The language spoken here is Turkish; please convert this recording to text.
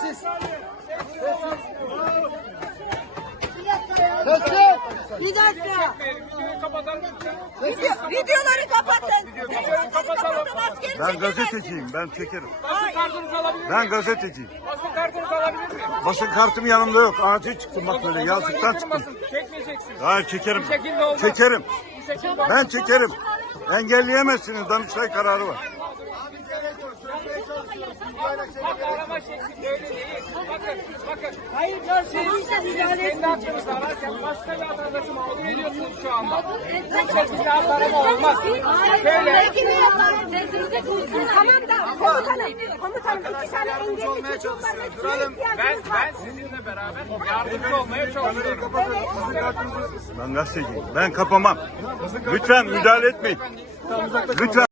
Sessiz. Sessiz. Bir dakika. Video, videoları kapatın. Videoları kapatın. Askeri Ben gazeteciyim. Ben çekerim. Basın kartınızı alabilir miyim? Ben gazeteciyim. Basın kartınızı alabilir miyim? Basın kartım yanımda yok. Acil çıktım bak böyle. Yazlıktan çıktım. Çekmeyeceksiniz. Hayır çekerim. Bu şekilde olmaz. Çekerim. Ben çekerim. Engelleyemezsiniz. Danıştay kararı var. Abi gerek yok. Söz gerek yok. Bayrak seni arama şekli böyle değil. Bakın, bakın. Hayır ya siz müdahale Kendi hakkınızı ararken başka bir vatandaşı mağdur ediyorsunuz şu anda. Bu şekilde arama olmaz. Şöyle. Tamam da komutanım. Komutanım iki tane engelli çocuk var. suya Ben, ben sizinle beraber yardımcı olmaya çalışıyorum. Ben gazeteciyim. Ben kapamam. Lütfen müdahale etmeyin. Lütfen.